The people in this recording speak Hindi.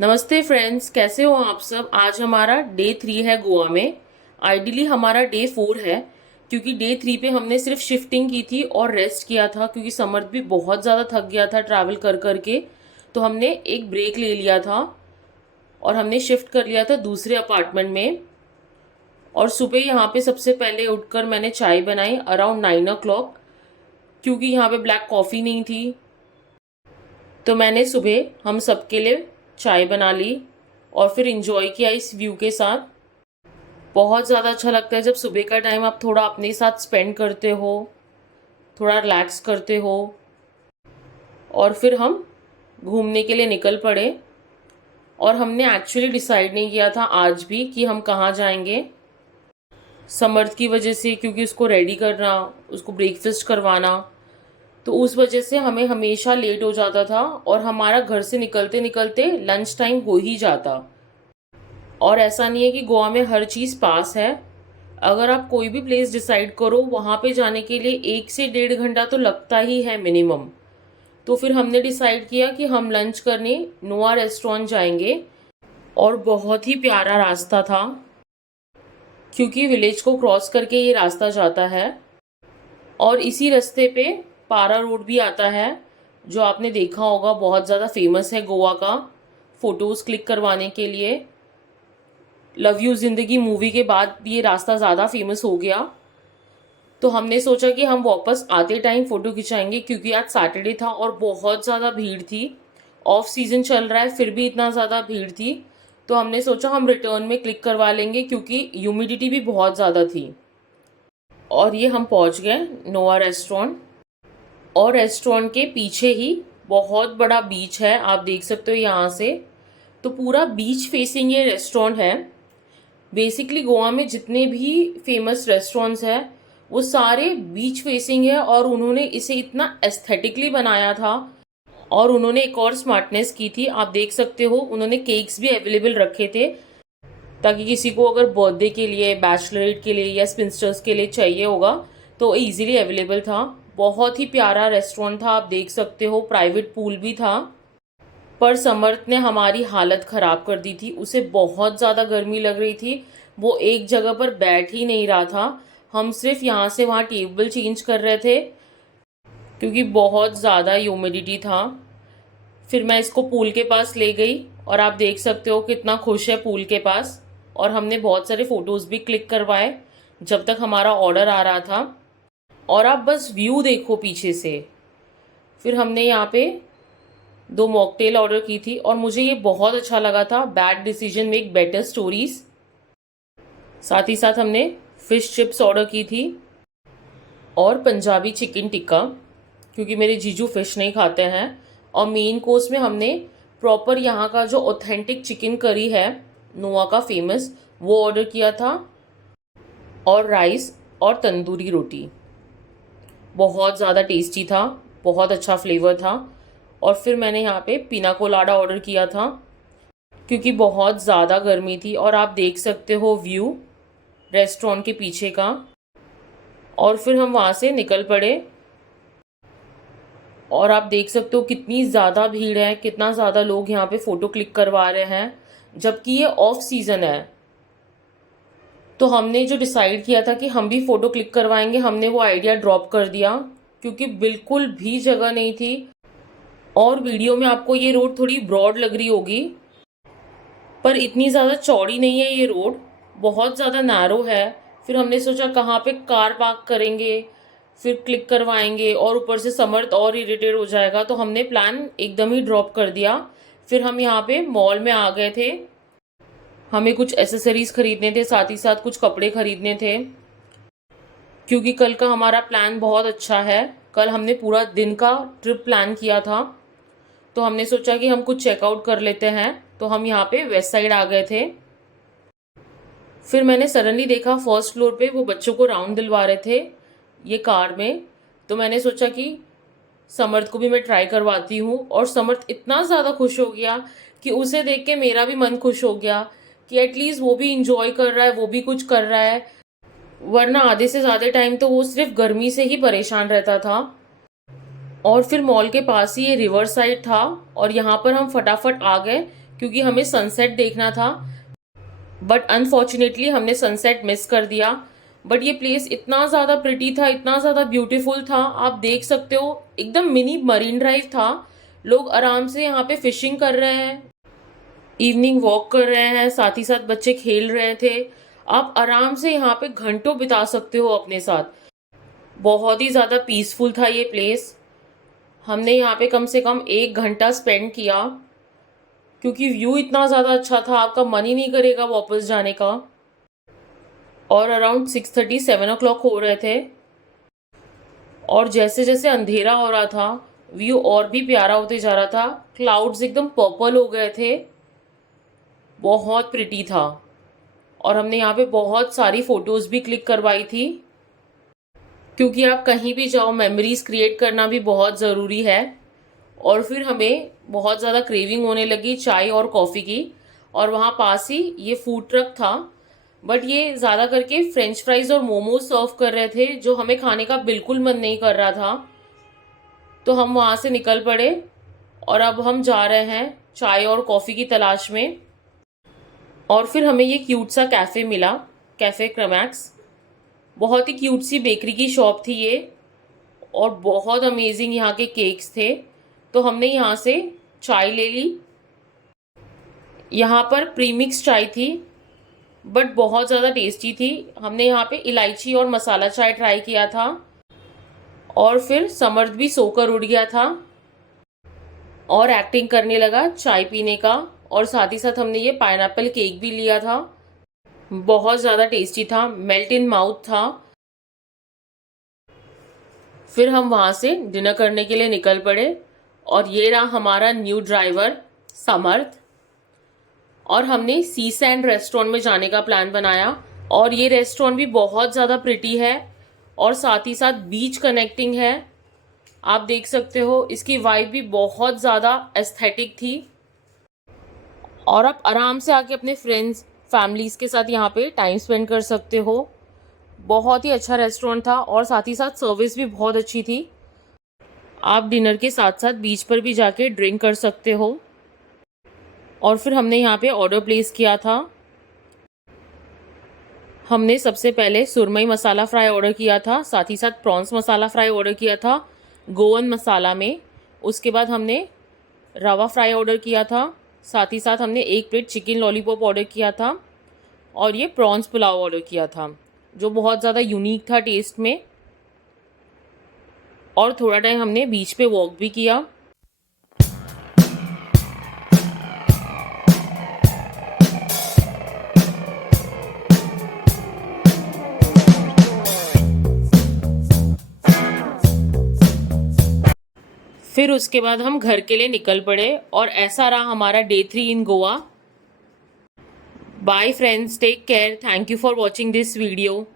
नमस्ते फ्रेंड्स, कैसे हो आप सब। आज हमारा डे 3 है गोवा में। आइडियली हमारा डे 4 है, क्योंकि डे 3 पे हमने सिर्फ शिफ्टिंग की थी और रेस्ट किया था, क्योंकि समर्थ भी बहुत ज़्यादा थक गया था ट्रैवल कर कर के। तो हमने एक ब्रेक ले लिया था और हमने शिफ्ट कर लिया था दूसरे अपार्टमेंट में। और सुबह यहाँ पे सबसे पहले उठकर मैंने चाय बनाई अराउंड 9 o'clock, क्योंकि यहाँ पे ब्लैक कॉफ़ी नहीं थी। तो मैंने सुबह हम सबके लिए चाय बना ली और फिर इंजॉय किया इस व्यू के साथ। बहुत ज़्यादा अच्छा लगता है जब सुबह का टाइम आप थोड़ा अपने साथ स्पेंड करते हो, थोड़ा रिलैक्स करते हो। और फिर हम घूमने के लिए निकल पड़े। और हमने एक्चुअली डिसाइड नहीं किया था आज भी कि हम कहाँ जाएंगे। समर्थ की वजह से, क्योंकि उसको रेडी करना, उसको ब्रेकफास्ट करवाना, तो उस वजह से हमें हमेशा लेट हो जाता था और हमारा घर से निकलते निकलते लंच टाइम हो ही जाता। और ऐसा नहीं है कि गोवा में हर चीज़ पास है। अगर आप कोई भी प्लेस डिसाइड करो, वहाँ पे जाने के लिए 1 से 1.5 घंटा तो लगता ही है मिनिमम। तो फिर हमने डिसाइड किया कि हम लंच करने नोआ रेस्टोरेंट जाएंगे। और बहुत ही प्यारा रास्ता था, क्योंकि विलेज को क्रॉस करके ये रास्ता जाता है। और इसी रास्ते पे पारा रोड भी आता है, जो आपने देखा होगा, बहुत ज़्यादा फेमस है गोवा का फ़ोटोज़ क्लिक करवाने के लिए। लव यू ज़िंदगी मूवी के बाद ये रास्ता ज़्यादा फेमस हो गया। तो हमने सोचा कि हम वापस आते टाइम फ़ोटो खिंचाएंगे, क्योंकि आज सैटरडे था और बहुत ज़्यादा भीड़ थी। ऑफ सीज़न चल रहा है, फिर भी इतना ज़्यादा भीड़ थी। तो हमने सोचा हम रिटर्न में क्लिक करवा लेंगे, क्योंकि ह्यूमिडिटी भी बहुत ज़्यादा थी। और ये हम पहुंच गए नोआ रेस्टोरेंट। और रेस्टोरेंट के पीछे ही बहुत बड़ा बीच है, आप देख सकते हो यहाँ से। तो पूरा बीच फेसिंग ये रेस्टोरेंट है। बेसिकली गोवा में जितने भी फेमस रेस्टोरेंट्स हैं वो सारे बीच फेसिंग है, और उन्होंने इसे इतना एस्थेटिकली बनाया था। और उन्होंने एक और स्मार्टनेस की थी, आप देख सकते हो, उन्होंने केक्स भी अवेलेबल रखे थे, ताकि किसी को अगर बर्थडे के लिए, बैचलरेट के लिए या स्पिंस्टर्स के लिए चाहिए होगा तो इजीली अवेलेबल था। बहुत ही प्यारा रेस्टोरेंट था, आप देख सकते हो, प्राइवेट पूल भी था। पर समर्थ ने हमारी हालत ख़राब कर दी थी, उसे बहुत ज़्यादा गर्मी लग रही थी। वो एक जगह पर बैठ ही नहीं रहा था। हम सिर्फ यहाँ से वहाँ टेबल चेंज कर रहे थे, क्योंकि बहुत ज़्यादा ह्यूमिडिटी था। फिर मैं इसको पूल के पास ले गई और आप देख सकते हो कितना खुश है पूल के पास। और हमने बहुत सारे फ़ोटोज़ भी क्लिक करवाए जब तक हमारा ऑर्डर आ रहा था। और आप बस व्यू देखो पीछे से। फिर हमने यहाँ पे 2 मॉकटेल ऑर्डर की थी, और मुझे ये बहुत अच्छा लगा था, bad decision make better stories. साथ ही साथ हमने फ़िश चिप्स ऑर्डर की थी और पंजाबी चिकन टिक्का, क्योंकि मेरे जीजू फ़िश नहीं खाते हैं। और मेन कोर्स में हमने प्रॉपर यहाँ का जो ऑथेंटिक चिकन करी है नोआ का फेमस, वो ऑर्डर किया था। और राइस और तंदूरी रोटी बहुत ज़्यादा टेस्टी था, बहुत अच्छा फ्लेवर था। और फिर मैंने यहाँ पे पिना कोलाडा ऑर्डर किया था, क्योंकि बहुत ज़्यादा गर्मी थी। और आप देख सकते हो व्यू रेस्टोरेंट के पीछे का। और फिर हम वहाँ से निकल पड़े। और आप देख सकते हो कितनी ज़्यादा भीड़ है, कितना ज़्यादा लोग यहाँ पे फ़ोटो क्लिक करवा रहे हैं, जबकि ये ऑफ सीज़न है। तो हमने जो डिसाइड किया था कि हम भी फ़ोटो क्लिक करवाएंगे, हमने वो आइडिया ड्रॉप कर दिया, क्योंकि बिल्कुल भी जगह नहीं थी। और वीडियो में आपको ये रोड थोड़ी ब्रॉड लग रही होगी, पर इतनी ज़्यादा चौड़ी नहीं है ये रोड, बहुत ज़्यादा नैरो है। फिर हमने सोचा कहाँ पे कार पार्क करेंगे, फिर क्लिक करवाएंगे, और ऊपर से समर्थ और इरिटेट हो जाएगा, तो हमने प्लान एकदम ही ड्रॉप कर दिया। फिर हम यहाँ पे मॉल में आ गए थे। हमें कुछ एसेसरीज खरीदने थे, साथ ही साथ कुछ कपड़े खरीदने थे, क्योंकि कल का हमारा प्लान बहुत अच्छा है। कल हमने पूरा दिन का ट्रिप प्लान किया था, तो हमने सोचा कि हम कुछ चेकआउट कर लेते हैं। तो हम यहाँ पे वेस्ट साइड आ गए थे। फिर मैंने सडनली देखा फर्स्ट फ्लोर पे वो बच्चों को राउंड दिलवा रहे थे ये कार में। तो मैंने सोचा कि समर्थ को भी मैं ट्राई करवाती हूँ। और समर्थ इतना ज़्यादा खुश हो गया कि उसे देख के मेरा भी मन खुश हो गया कि एटलीस्ट वो भी इंजॉय कर रहा है, वो भी कुछ कर रहा है। वरना आधे से ज़्यादा टाइम तो वो सिर्फ गर्मी से ही परेशान रहता था। और फिर मॉल के पास ही ये रिवर साइड था, और यहाँ पर हम फटाफट आ गए, क्योंकि हमें सनसेट देखना था, बट अनफॉर्चुनेटली हमने सनसेट मिस कर दिया। बट ये प्लेस इतना ज़्यादा प्रिटी था, इतना ज़्यादा ब्यूटीफुल था, आप देख सकते हो एकदम मिनी मरीन ड्राइव था। लोग आराम से यहाँ पे फिशिंग कर रहे हैं, इवनिंग वॉक कर रहे हैं, साथ ही साथ बच्चे खेल रहे थे। आप आराम से यहाँ पे घंटों बिता सकते हो अपने साथ। बहुत ही ज़्यादा पीसफुल था ये प्लेस। हमने यहाँ पे कम से कम 1 घंटा स्पेंड किया, क्योंकि व्यू इतना ज़्यादा अच्छा था, आपका मन ही नहीं करेगा वापस जाने का। और अराउंड 6:30 7 o'clock हो रहे थे, और जैसे जैसे अंधेरा हो रहा था व्यू और भी प्यारा होते जा रहा था। क्लाउड्स एकदम पर्पल हो गए थे, बहुत प्रिटी था। और हमने यहाँ पे बहुत सारी फ़ोटोज़ भी क्लिक करवाई थी, क्योंकि आप कहीं भी जाओ मेमोरीज़ क्रिएट करना भी बहुत ज़रूरी है। और फिर हमें बहुत ज़्यादा क्रेविंग होने लगी चाय और कॉफ़ी की, और वहाँ पास ही ये फूड ट्रक था, बट ये ज़्यादा करके फ्रेंच फ्राइज़ और मोमोज सर्व कर रहे थे, जो हमें खाने का बिल्कुल मन नहीं कर रहा था। तो हम वहाँ से निकल पड़े, और अब हम जा रहे हैं चाय और कॉफ़ी की तलाश में। और फिर हमें ये क्यूट सा कैफ़े मिला, कैफ़े क्रमैक्स। बहुत ही क्यूट सी बेकरी की शॉप थी ये, और बहुत अमेजिंग यहाँ के केक्स थे। तो हमने यहाँ से चाय ले ली। यहाँ पर प्रीमिक्स चाय थी, बट बहुत ज़्यादा टेस्टी थी। हमने यहाँ पे इलायची और मसाला चाय ट्राई किया था, और फिर समर्थ भी सोकर उठ गया था और एक्टिंग करने लगा चाय पीने का। और साथ ही साथ हमने ये पाइनएप्पल केक भी लिया था, बहुत ज़्यादा टेस्टी था, मेल्ट इन माउथ था। फिर हम वहाँ से डिनर करने के लिए निकल पड़े, और ये रहा हमारा न्यू ड्राइवर समर्थ। और हमने सी सैंड रेस्टोरेंट में जाने का प्लान बनाया, और ये रेस्टोरेंट भी बहुत ज़्यादा प्रिटी है, और साथ ही साथ बीच कनेक्टिंग है। आप देख सकते हो इसकी वाइब भी बहुत ज़्यादा एस्थेटिक थी, और आप आराम से आके अपने फ्रेंड्स फैमिलीज़ के साथ यहाँ पे टाइम स्पेंड कर सकते हो। बहुत ही अच्छा रेस्टोरेंट था, और साथ ही साथ सर्विस भी बहुत अच्छी थी। आप डिनर के साथ साथ बीच पर भी जाके ड्रिंक कर सकते हो। और फिर हमने यहाँ पे ऑर्डर प्लेस किया था। हमने सबसे पहले सुरमई मसाला फ्राई ऑर्डर किया था, साथ ही साथ प्रॉन्स मसाला फ्राई ऑर्डर किया था गोवन मसाला में। उसके बाद हमने रवा फ्राई ऑर्डर किया था, साथ ही साथ हमने 1 प्लेट चिकन लॉलीपॉप ऑर्डर किया था, और ये प्रॉन्स पुलाव ऑर्डर किया था, जो बहुत ज़्यादा यूनिक था टेस्ट में। और थोड़ा टाइम हमने बीच पे वॉक भी किया। फिर उसके बाद हम घर के लिए निकल पड़े, और ऐसा रहा हमारा day 3 in Goa. Bye friends, take care, thank you for watching this video.